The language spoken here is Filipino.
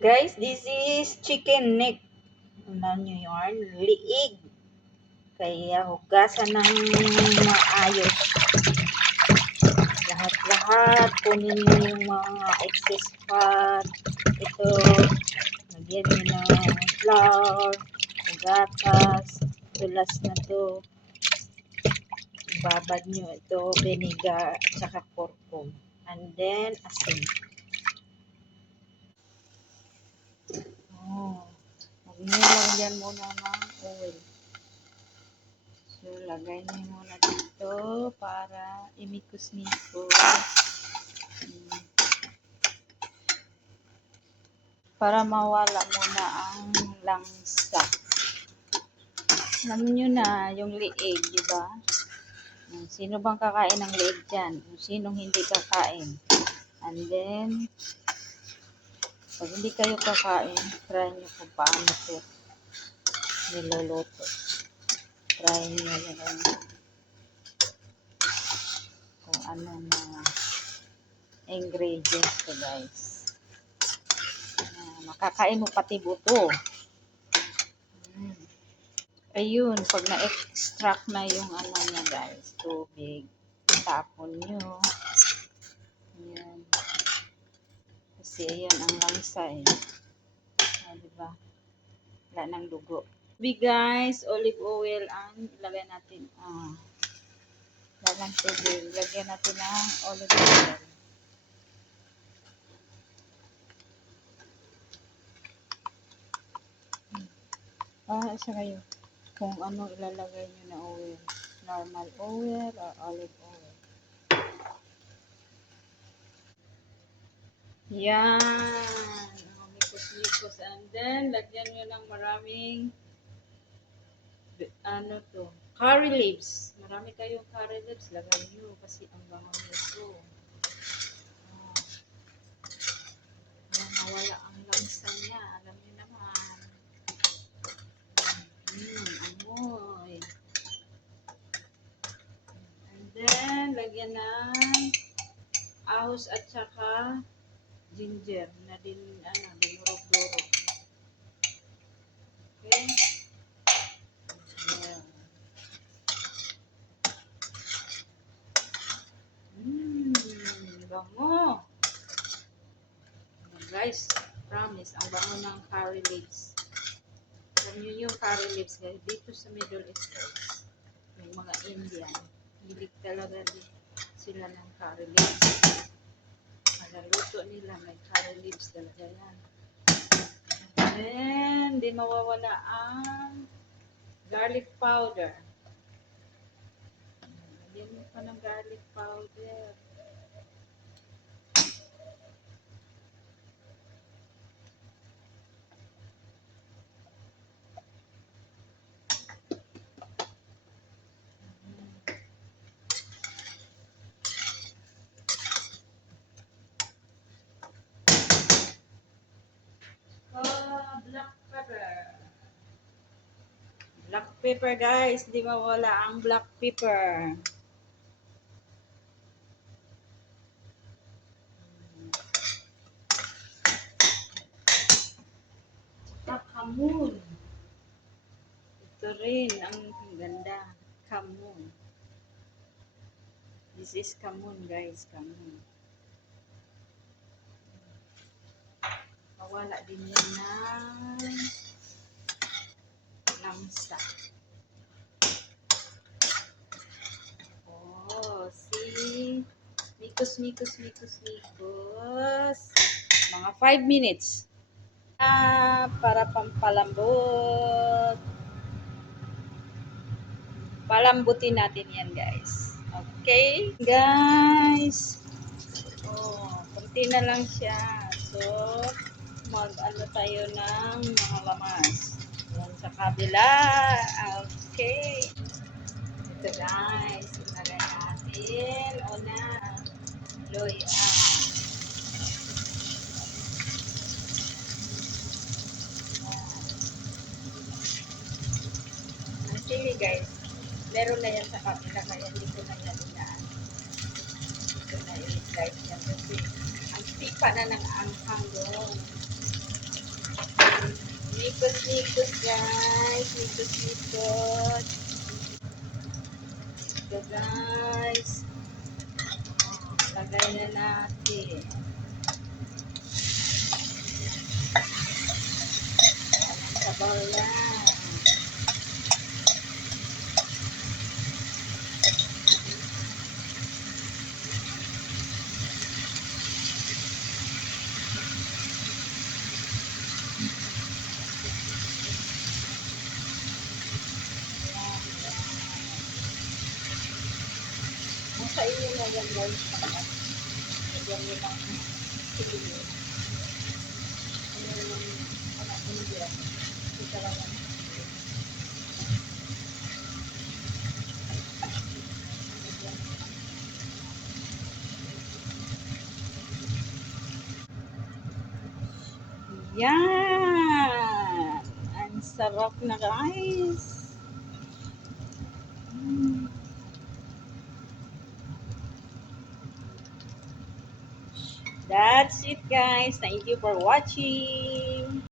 Guys, this is chicken neck. Ano nyo yun? Liig. Kaya hugasan ng maayos. Lahat-lahat. Kunin mo yung mga excess fat. Ito. Lagyan nyo ng flour. Gatas. Tulas na to. Babad nyo ito. Vinegar. At saka kurkum. And then, asin. Oh. Lagyan muna ng oil. So, lagay niyo muna dito para imikos-mikos. Para mawala muna ang langsa. Alam niyo na, yung liig, di ba? Sino bang kakain ng liig dyan? Sinong hindi kakain? And then, pag hindi kayo kakain, try nyo kung paano ito niluluto. Try nyo yan kung anong ingredients ko, guys. Makakain mo pati buto. Ayun, pag na-extract na yung ano niya, guys, tubig, tapon nyo. Ayan. Kasi ayan ang langsa eh. Diba? Wala ng dugo. Guys, olive oil ang ilagay natin. Lagang tubig. Lagyan natin ng olive oil. Isa kayo. Kung ano ilalagay nyo na oil. Normal oil or olive oil. Yan. Mikos-mikos. And then, lagyan nyo ng maraming curry leaves. Marami kayong curry leaves. Lagay nyo kasi ang bango nito. Nawala ang langsa niya. Alam niyo naman. Amoy. And then, lagyan ng ahos at saka ginger na dinurog-durog. Okay? Ayan. Bango. Guys, promise, ang bango ng curry leaves. Alam nyo yung curry leaves, guys, dito sa Middle East, guys, yung mga Indian, hilig talaga sila ng curry leaves. Malaluto nila, may curry leaves talaga yan. And then, di mawawala ang garlic powder. Lagyan mo pa ng garlic powder. Black pepper. Black pepper, guys. Di mawala ang black pepper. Kamun. Ito rin ang ganda. Kamun. This is kamun, guys. Kamun. Mawala din yan ng langsa. See? Mikos. Mga 5 minutes. Para pampalambot. Palambutin natin yan, guys. Okay? Guys. Kunti na lang siya. So, mag-ano tayo ng mga lamas. Yan sa kabila. Okay. Ito, guys. Ilagay natin. Una. Loya. Ang sili, guys. Meron na yan sa kabila, kaya hindi ko na yan inaan. Ito na i-slice yan kasi ang tipa na ng anghang doon. Ikot-ikot guys. Ikot-ikot. Ito guys. Lagay na natin. Sabaw lang. Nasa inyo na yan guys. Lagyan nyo ng sili. Kita lang yan. Yan! Ang sarap na guys! That's it guys. Thank you for watching.